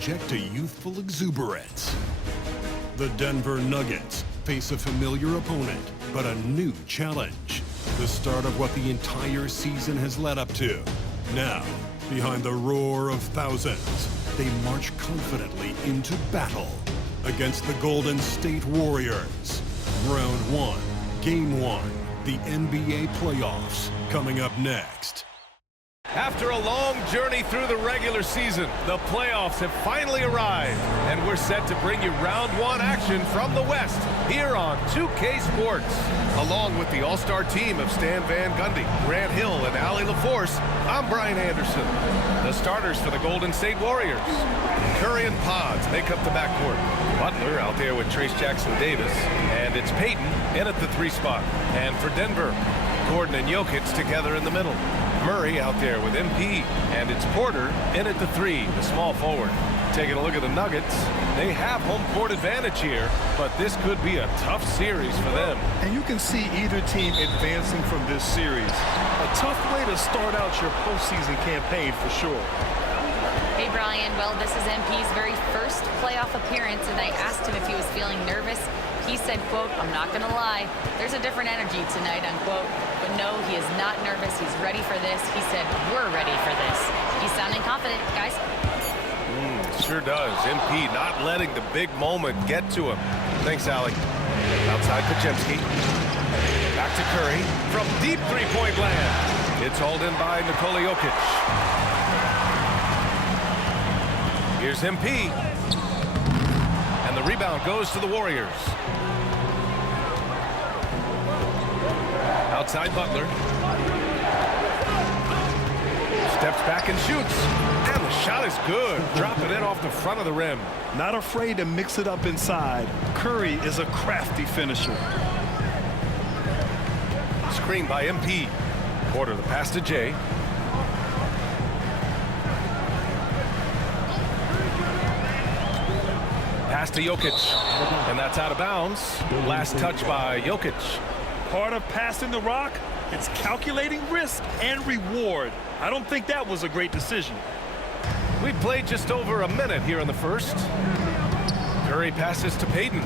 subject to youthful exuberance. The Denver Nuggets face a familiar opponent, but a new challenge. The start of what the entire season has led up to. Now, behind the roar of thousands, they march confidently into battle against the Golden State Warriors. Round 1, Game 1, the NBA playoffs, coming up next. After a long journey through the regular season, the playoffs have finally arrived, and we're set to bring you round 1 action from the West here on 2K Sports. Along with the all-star team of Stan Van Gundy, Grant Hill, and Allie LaForce, I'm Brian Anderson. The starters for the Golden State Warriors. Curry and Pods make up the backcourt. Butler out there with Trace Jackson-Davis, and it's Payton in at the 3 spot. And for Denver, Gordon and Jokic together in the middle. Murray out there with MP, and it's Porter in at the 3, the small forward. Taking a look at the Nuggets, they have home court advantage here, but this could be a tough series for them. And you can see either team advancing from this series. A tough way to start out your postseason campaign for sure. Hey Brian, well this is MP's very first playoff appearance, and I asked him if he was feeling nervous. He said, quote, "I'm not gonna lie, there's a different energy tonight," unquote. But no, he is not nervous. He's ready for this. He said, "We're ready for this." He's sounding confident, guys. Sure does. MP not letting the big moment get to him. Thanks, Allie. Outside Podziemski. Back to Curry from deep three-point land. It's hauled in by Nikola Jokic. Here's MP. And the rebound goes to the Warriors. Outside Butler. Steps back and shoots. And the shot is good. Dropping it off the front of the rim. Not afraid to mix it up inside. Curry is a crafty finisher. Screen by MP. Porter the pass to Jay. Pass to Jokic. And that's out of bounds. Last touch by Jokic. Part of passing the rock, it's calculating risk and reward. I don't think that was a great decision. We played just over a minute here in the first. Curry passes to Payton.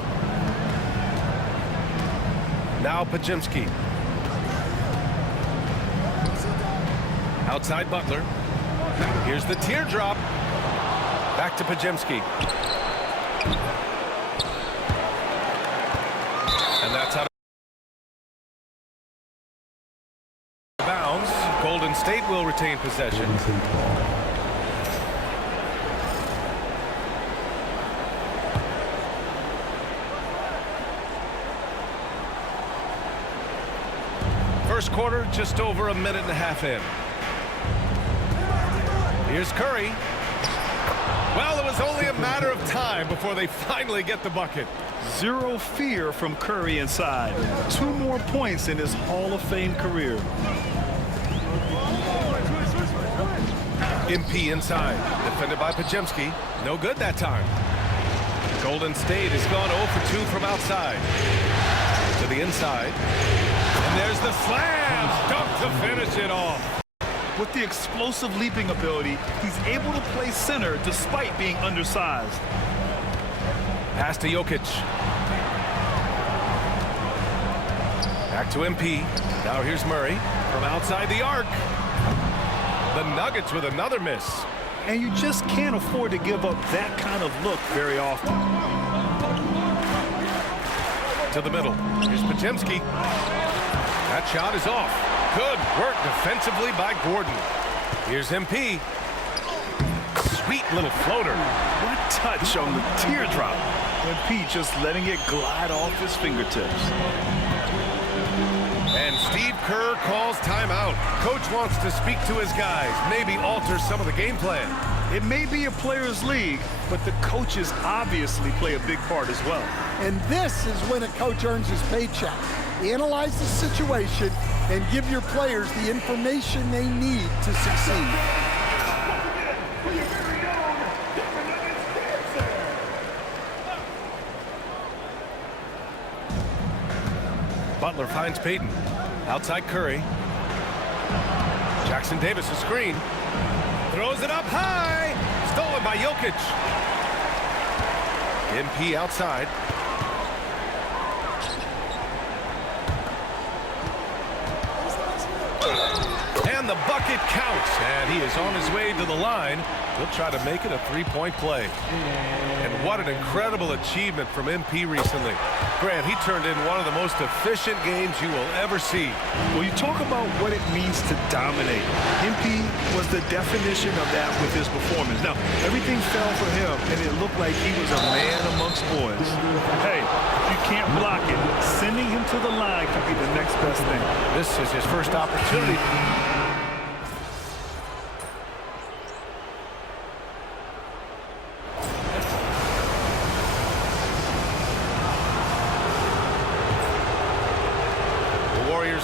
Now Podziemski. Outside Butler. Here's the teardrop. Back to Podziemski. And that's out of bounds. Golden State will retain possession. First quarter, just over a minute and a half in. Here's Curry. Well, it was only a matter of time before they finally get the bucket. Zero fear from Curry inside. 2 more points in his Hall of Fame career. MP inside. Defended by Podziemski. No good that time. Golden State has gone 0 for 2 from outside. To the inside. And there's the slam. Dunk to finish it off. With the explosive leaping ability, he's able to play center despite being undersized. Pass to Jokic. Back to MP. Now here's Murray from outside the arc. The Nuggets with another miss. And you just can't afford to give up that kind of look very often. To the middle. Here's Podziemski. That shot is off. Good work defensively by Gordon. Here's MP. Sweet little floater. What touch on the teardrop. MP just letting it glide off his fingertips. And Steve Kerr calls timeout. Coach wants to speak to his guys, maybe alter some of the game plan. It may be a players' league, but the coaches obviously play a big part as well. And this is when a coach earns his paycheck. Analyze the situation and give your players the information they need to succeed. Butler finds Payton. Outside Curry. Jackson Davis a screen. Throws it up high. Stolen by Jokic. MP outside. And the bucket counts, and he is on his way to the line. He'll try to make it a three-point play. And what an incredible achievement from MP recently. Grant, he turned in one of the most efficient games you will ever see. Well, you talk about what it means to dominate. MP was the definition of that with his performance. Now, everything fell for him, and it looked like he was a man amongst boys. Hey, if you can't block it, sending him to the line could be the next best thing. This is his first opportunity.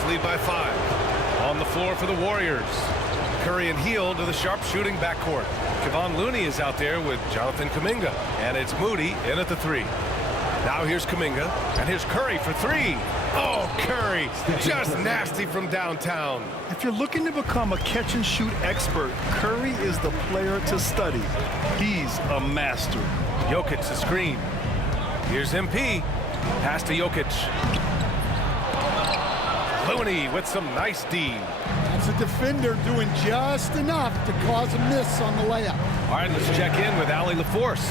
Lead by 5. On the floor for the Warriors. Curry and Hield to the sharpshooting backcourt. Kevon Looney is out there with Jonathan Kuminga. And it's Moody in at the 3. Now here's Kuminga. And here's Curry for 3. Oh, Curry. Just nasty from downtown. If you're looking to become a catch-and-shoot expert, Curry is the player to study. He's a master. Jokic the screen. Here's MP. Pass to Jokic. Looney with some nice D. That's a defender doing just enough to cause a miss on the layup. All right, let's check in with Allie LaForce.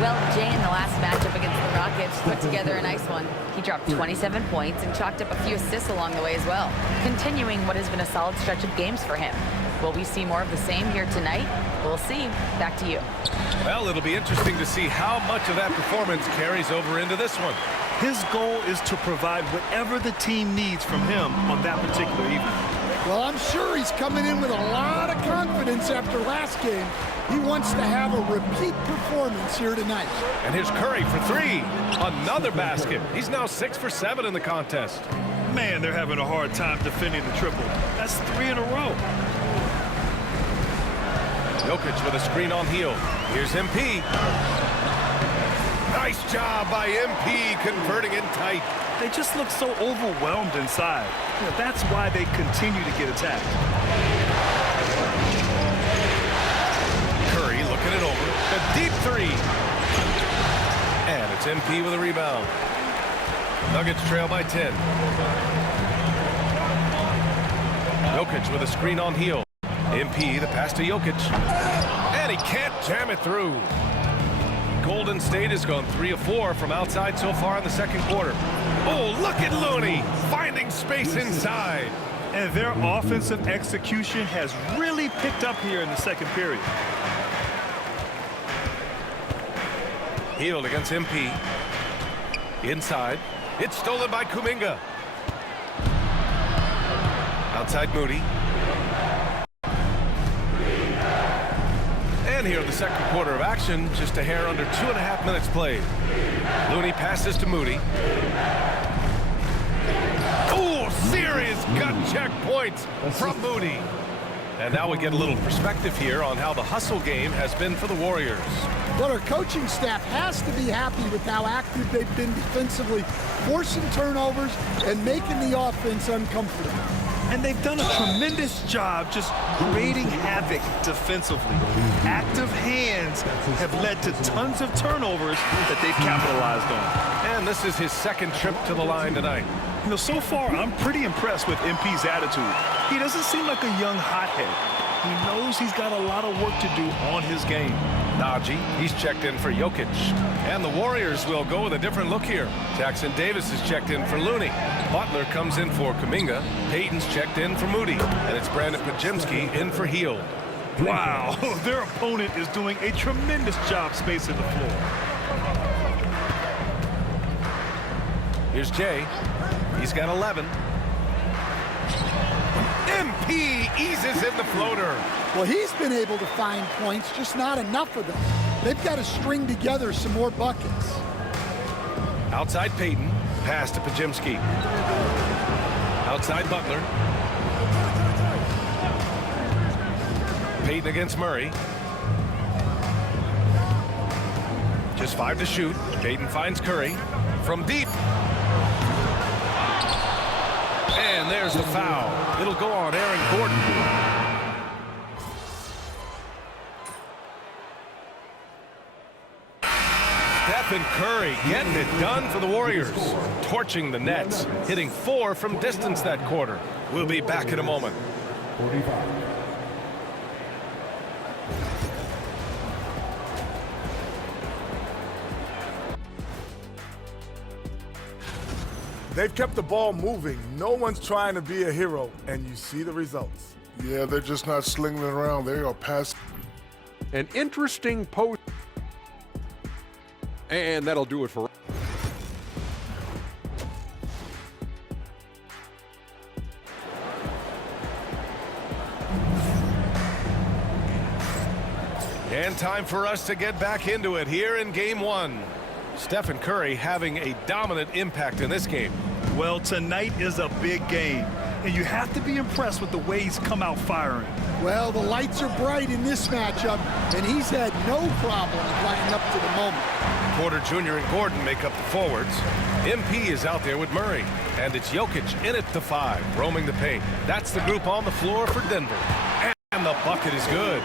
Well, Jay in the last matchup against the Rockets put together a nice one. He dropped 27 points and chalked up a few assists along the way as well, continuing what has been a solid stretch of games for him. Will we see more of the same here tonight? We'll see. Back to you. Well, it'll be interesting to see how much of that performance carries over into this one. His goal is to provide whatever the team needs from him on that particular evening. Well, I'm sure he's coming in with a lot of confidence after last game. He wants to have a repeat performance here tonight. And here's Curry for 3. Another basket. He's now 6 for 7 in the contest. Man, they're having a hard time defending the triple. That's 3 in a row. Jokic with a screen on Hield. Here's MP. Nice job by MP converting in tight. They just look so overwhelmed inside. You know, that's why they continue to get attacked. Curry looking it over. The deep 3. And it's MP with a rebound. Nuggets trail by 10. Jokic with a screen on Hield. MP, the pass to Jokic. And he can't jam it through. Golden State has gone 3 of 4 from outside so far in the second quarter. Oh, look at Looney finding space inside. And their offensive execution has really picked up here in the second period. Hield against MP. Inside. It's stolen by Kuminga. Outside Moody. And here in the second quarter of action, just a hair under 2.5 minutes played. Looney passes to Moody. Oh, serious gut check points from Moody. And now we get a little perspective here on how the hustle game has been for the Warriors. But our coaching staff has to be happy with how active they've been defensively, forcing turnovers and making the offense uncomfortable. And they've done a tremendous job just creating havoc defensively. Active hands have led to tons of turnovers that they've capitalized on. And this is his second trip to the line tonight. You know, so far, I'm pretty impressed with MP's attitude. He doesn't seem like a young hothead. He knows he's got a lot of work to do on his game. Najee, he's checked in for Jokic. And the Warriors will go with a different look here. Jackson Davis is checked in for Looney. Butler comes in for Kuminga. Payton's checked in for Moody. And it's Brandon Pajimski in for Hield. Wow, their opponent is doing a tremendous job spacing the floor. Here's Jay. He's got 11. MP eases in the floater. Well, he's been able to find points, just not enough of them. They've got to string together some more buckets. Outside Payton. Pass to Pajimski. Outside Butler. Payton against Murray. Just 5 to shoot. Payton finds Curry. From deep. And there's the foul. It'll go on Aaron Gordon. Stephen Curry getting it done for the Warriors. Torching the Nets, hitting 4 from distance that quarter. We'll be back in a moment. They've kept the ball moving. No one's trying to be a hero, and you see the results. Yeah, they're just not slinging it around. They are passing. An interesting post. And that'll do it for. And time for us to get back into it here in Game 1. Stephen Curry having a dominant impact in this game. Well, tonight is a big game, and you have to be impressed with the way he's come out firing. Well, the lights are bright in this matchup, and he's had no problem lining up to the moment. Porter Jr. and Gordon make up the forwards. MP is out there with Murray, and it's Jokic in at the 5, roaming the paint. That's the group on the floor for Denver. And the bucket is good.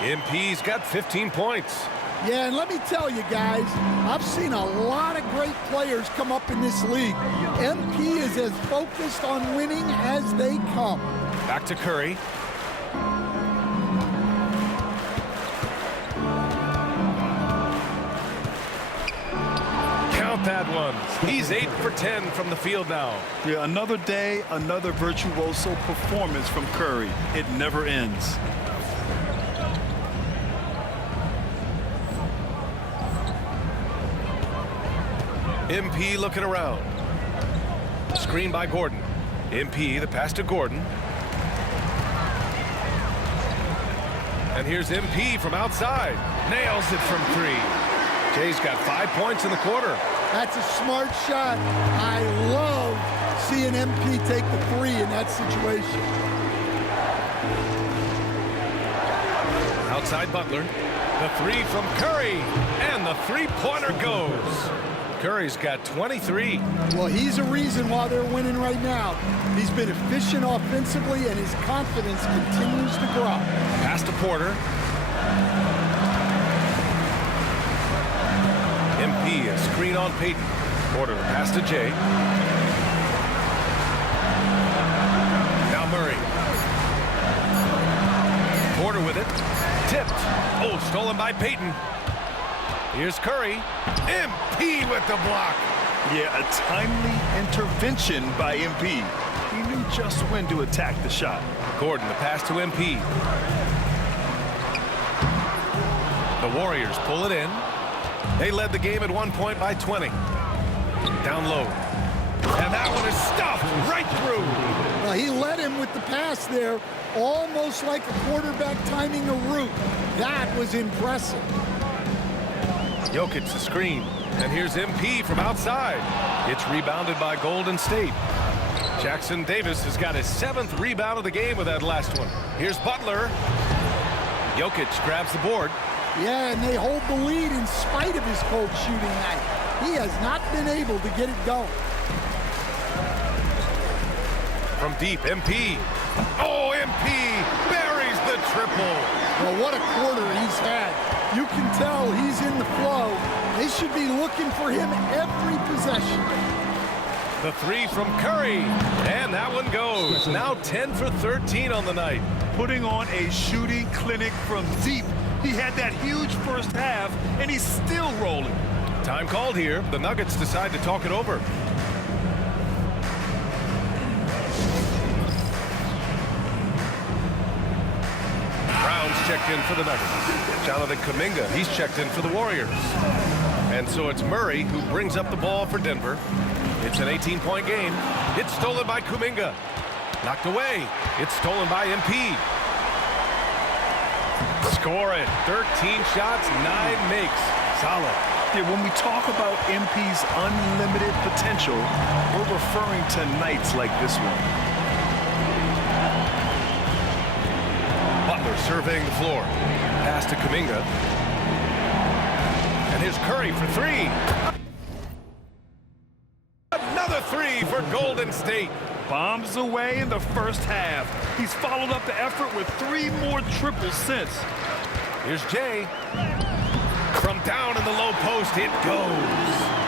MP's got 15 points. Yeah, and let me tell you guys, I've seen a lot of great players come up in this league. MP is as focused on winning as they come. Back to Curry. Count that one. He's 8 for 10 from the field now. Yeah, another day, another virtuoso performance from Curry. It never ends. MP looking around. Screen by Gordon. MP, the pass to Gordon. And here's MP from outside. Nails it from 3. Jay's got 5 points in the quarter. That's a smart shot. I love seeing MP take the 3 in that situation. Outside Butler. The 3 from Curry. And the 3-pointer goes. Curry's got 23. Well, he's a reason why they're winning right now. He's been efficient offensively, and his confidence continues to grow. Pass to Porter. MP, a screen on Peyton. Porter, the pass to Jay. Now Murray. Porter with it. Tipped. Oh, stolen by Peyton. Here's Curry. MP with the block. Yeah, a timely intervention by MP. He knew just when to attack the shot. Gordon, the pass to MP. The Warriors pull it in. They led the game at 1 point by 20. Down low. And that one is stuffed right through. Well, he led him with the pass there, almost like a quarterback timing a route. That was impressive. Jokic the screen. And here's MP from outside. It's rebounded by Golden State. Jackson Davis has got his 7th rebound of the game with that last one. Here's Butler. Jokic grabs the board. Yeah, and they hold the lead in spite of his cold shooting night. He has not been able to get it going. From deep, MP. Oh, MP buries the triple. Well, what a quarter he's had. You can tell he's in the flow. They should be looking for him every possession. The 3 from Curry. And that one goes. Now 10 for 13 on the night. Putting on a shooting clinic from deep. He had that huge first half, and he's still rolling. Time called here. The Nuggets decide to talk it over. Brown's checked in for the Nuggets. Jonathan Kuminga, he's checked in for the Warriors. And so it's Murray who brings up the ball for Denver. It's an 18-point game. It's stolen by Kuminga. Knocked away. It's stolen by MP. Score it. 13 shots, 9 makes. Solid. Yeah, when we talk about MP's unlimited potential, we're referring to nights like this one. Butler surveying the floor. Pass to Kuminga. And here's Curry for 3. Another 3 for Golden State. Bombs away in the first half. He's followed up the effort with 3 more triples since. Here's Jay. From down in the low post. It goes.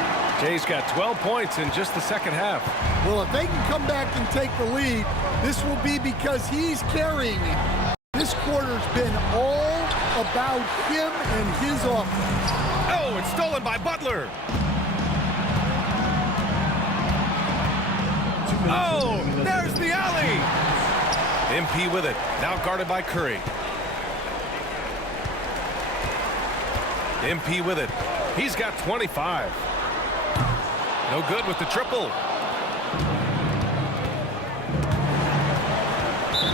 Jay's got 12 points in just the second half. Well, if they can come back and take the lead, this will be because he's carrying it. This quarter's been all about him and his offense. Oh, it's stolen by Butler. Oh, there's the alley. MP with it. Now guarded by Curry. MP with it. He's got 25. No good with the triple.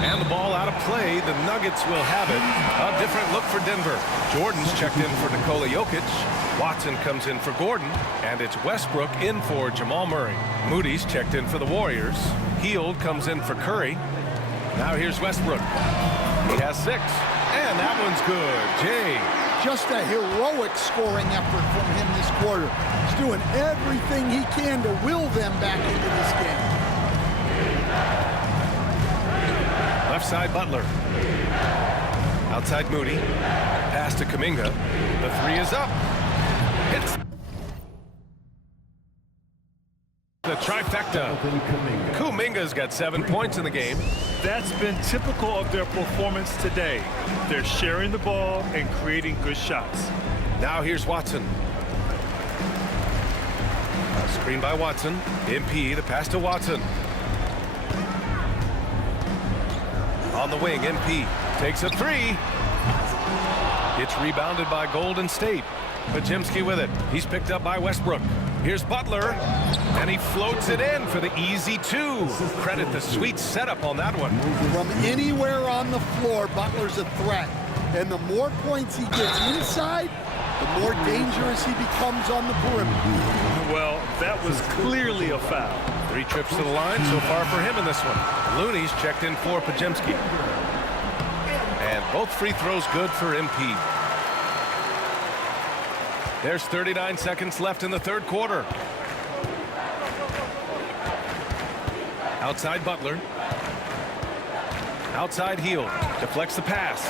And the ball out of play. The Nuggets will have it. A different look for Denver. Jordan's checked in for Nikola Jokic. Watson comes in for Gordon. And it's Westbrook in for Jamal Murray. Moody's checked in for the Warriors. Hield comes in for Curry. Now here's Westbrook. He has 6. And that one's good. Jay. Just a heroic scoring effort from him this quarter. He's doing everything he can to will them back into this game. Left side, Butler. Outside, Moody. Pass to Kuminga. The 3 is up. Hits the trifecta. Kuminga's got 7 points in the game. That's been typical of their performance today. They're sharing the ball and creating good shots. Now here's Watson. Screen by Watson. MP, the pass to Watson. On the wing, MP takes a 3. It's rebounded by Golden State. Podziemski with it. He's picked up by Westbrook. Here's Butler, and he floats it in for the easy 2. Credit the sweet setup on that one. From anywhere on the floor, Butler's a threat. And the more points he gets inside, the more dangerous he becomes on the perimeter. Well, that was clearly a foul. 3 trips to the line so far for him in this one. Looney's checked in for Podziemski. And both free throws good for MP. There's 39 seconds left in the third quarter. Outside Butler. Outside Hield. Deflects the pass.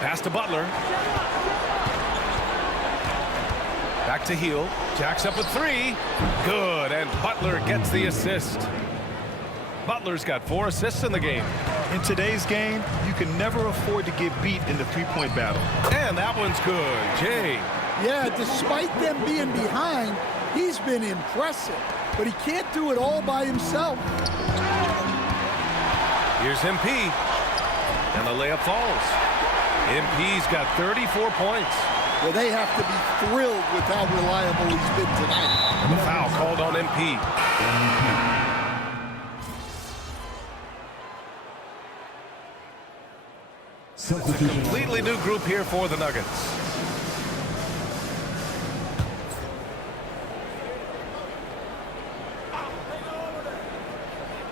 Pass to Butler. Back to Hield. Jacks up with 3. Good. And Butler gets the assist. Butler's got 4 assists in the game. In today's game, you can never afford to get beat in the three-point battle. And that one's good. Jay. Yeah, despite them being behind, he's been impressive. But he can't do it all by himself. Here's MP. And the layup falls. MP's got 34 points. Well, they have to be thrilled with how reliable he's been tonight. And the foul called on MP. It's a completely new group here for the Nuggets.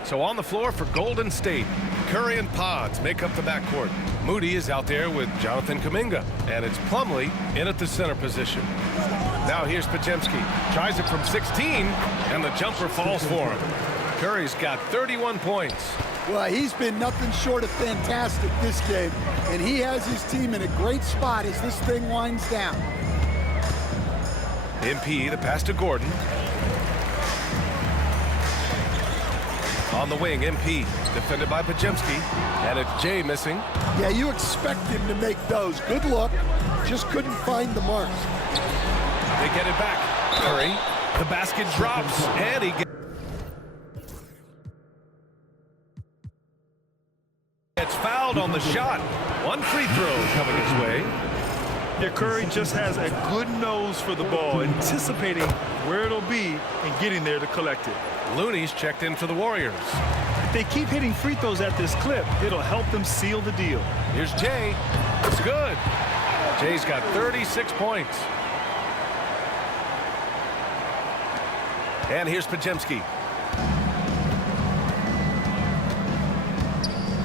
So on the floor for Golden State, Curry and Pods make up the backcourt. Moody is out there with Jonathan Kuminga, and it's Plumlee in at the center position. Now here's Podziemski. Tries it from 16, and the jumper falls for him. Curry's got 31 points. Well, he's been nothing short of fantastic this game, and he has his team in a great spot as this thing winds down. MP, the pass to Gordon. On the wing, MP, defended by Podziemski, and it's Jay missing. Yeah, you expect him to make those. Good look, just couldn't find the marks. They get it back. Curry, the basket drops, and he gets fouled on the shot. 1 free throw coming his way. Yeah, Curry just has a good nose for the ball, anticipating where it'll be and getting there to collect it. Looney's checked in for the Warriors. If they keep hitting free throws at this clip, it'll help them seal the deal. Here's Jay. It's good. Jay's got 36 points. And here's Podziemski.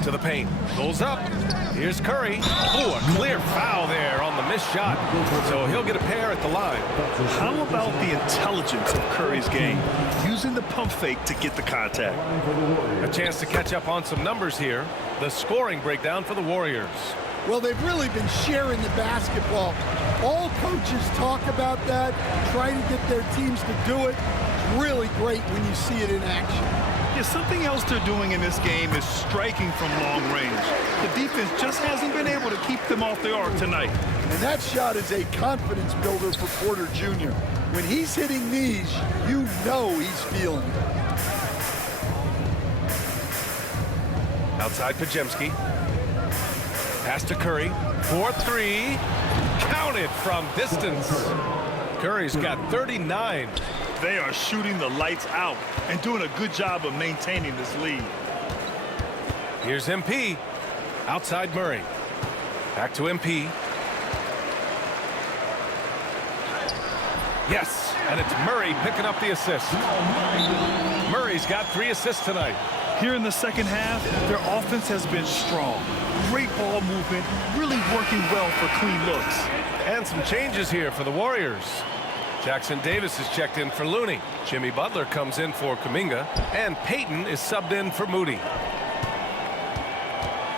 To the paint. Goes up. Here's Curry. Oh, a clear foul there on the missed shot. So he'll get a pair at the line. How about the intelligence of Curry's game? Using the pump fake to get the contact. A chance to catch up on some numbers here. The scoring breakdown for the Warriors. Well, they've really been sharing the basketball. All coaches talk about that, try to get their teams to do it. It's really great when you see it in action. Yeah, something else they're doing in this game is striking from long range. The defense just hasn't been able to keep them off the arc tonight. And that shot is a confidence builder for Porter Jr. When he's hitting these, you know he's feeling it. Outside Pajemski. Pass to Curry. 4-3. Counted from distance. Curry's got 39. They are shooting the lights out and doing a good job of maintaining this lead. Here's MP. Outside Murray. Back to MP. Yes, and it's Murray picking up the assist. Murray's got 3 assists tonight. Here in the second half, their offense has been strong. Great ball movement, really working well for clean looks. And some changes here for the Warriors. Jackson Davis is checked in for Looney. Jimmy Butler comes in for Kuminga. And Payton is subbed in for Moody.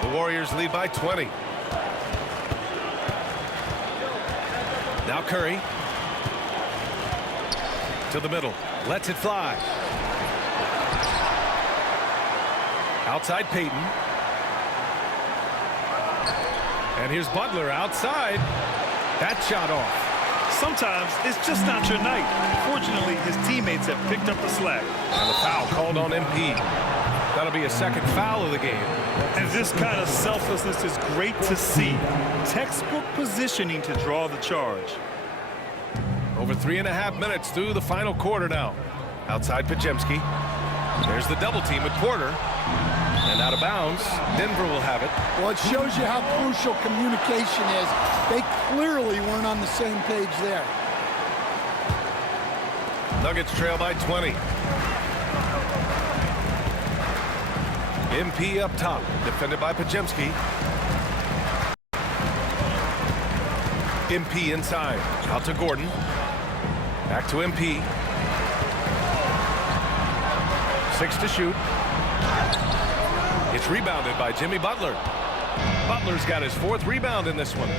The Warriors lead by 20. Now Curry. To the middle. Lets it fly. Outside Payton. And here's Butler outside. That shot off. Sometimes it's just not your night. Fortunately, his teammates have picked up the slack. And the foul called on MP. That'll be a second foul of the game. And this kind of selflessness is great to see. Textbook positioning to draw the charge. Over 3.5 minutes through the final quarter now. Outside Pajemski. There's the double team with Porter. And out of bounds. Denver will have it. Well, it shows you how crucial communication is. They clearly weren't on the same page there. Nuggets trail by 20. MP up top. Defended by Pajemski. MP inside. Out to Gordon. Back to MP. 6 to shoot. It's rebounded by Jimmy Butler. Butler's got his 4th rebound in this one.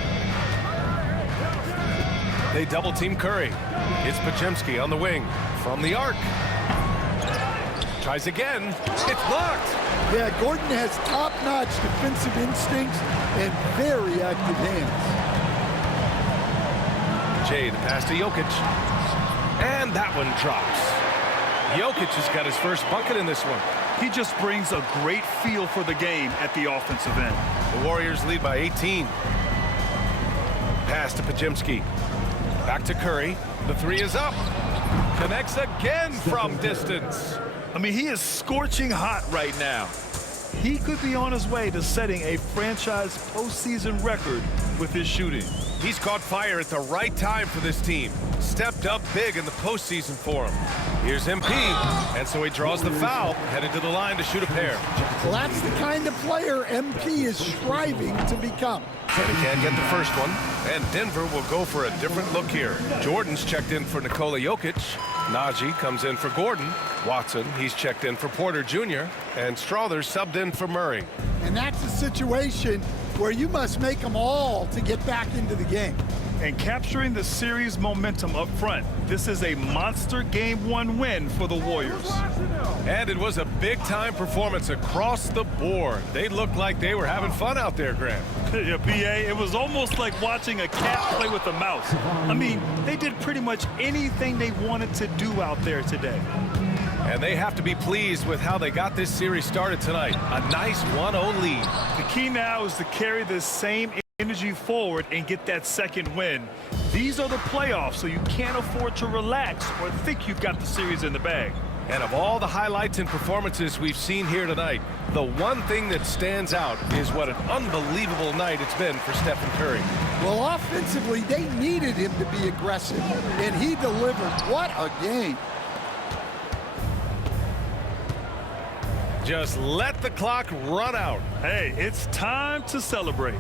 They double team Curry. It's Pajemski on the wing from the arc. Tries again. It's blocked. Yeah, Gordon has top-notch defensive instincts and very active hands. Jay, the pass to Jokic. And that one drops. Jokic has got his first bucket in this one. He just brings a great feel for the game at the offensive end. The Warriors lead by 18. Pass to Pajemski. Back to Curry. The 3 is up. Connects again from distance. I mean, he is scorching hot right now. He could be on his way to setting a franchise postseason record with his shooting. He's caught fire at the right time for this team. Stepped up big in the postseason for him. Here's MP, and so he draws the foul, headed to the line to shoot a pair. Well, that's the kind of player MP is striving to become. And he can't get the first one, and Denver will go for a different look here. Jordan's checked in for Nikola Jokic. Najee comes in for Gordon. Watson, he's checked in for Porter Jr. And Strother's subbed in for Murray. And that's a situation where you must make them all to get back into the game. And capturing the series momentum up front. This is a monster Game 1 win for the Warriors. And it was a big-time performance across the board. They looked like they were having fun out there, Graham. Yeah, B.A., it was almost like watching a cat play with a mouse. I mean, they did pretty much anything they wanted to do out there today. And they have to be pleased with how they got this series started tonight. A nice 1-0 lead. The key now is to carry this same energy forward and get that second win. These are the playoffs, so you can't afford to relax or think you've got the series in the bag. And of all the highlights and performances we've seen here tonight, the one thing that stands out is what an unbelievable night it's been for Stephen Curry. Well, offensively, they needed him to be aggressive, and he delivered. What a game. Just let the clock run out. Hey, it's time to celebrate.